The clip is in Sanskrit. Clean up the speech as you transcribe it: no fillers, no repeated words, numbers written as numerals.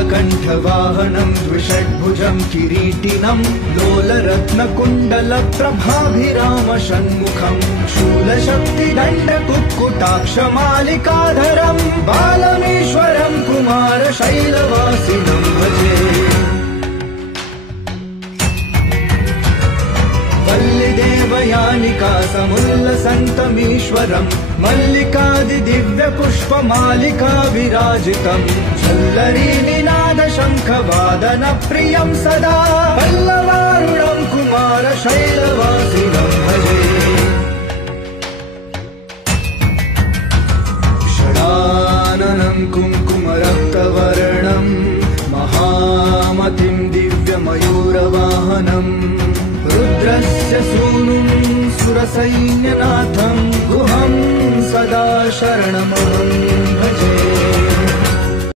नीलकण्ठवाहनं द्विषड्भुजं किरीटिनं लोलरत्नकुण्डलप्रभाभिरामषण्मुखं शूलशक्तिदण्डकुक्कुटाक्षमालिकाधरं बालमेश्वरं कुमारशैलवासिनं भजे। वल्लिदेवयानिका समुल्लसन्तमीश्वरम् मल्लिकादिदिव्यपुष्पमालिका विराजितम् झल्लरीनिनादशङ्खवादनप्रियं सदा पल्लवारुणं कुमारशैलवासिनं भजे। षडाननं कुङ्कुमरक्तवर्णं महामतिं दिव्यमयूरवाहनम् रुद्रस्य सूनुं सुरसैन्यनाथं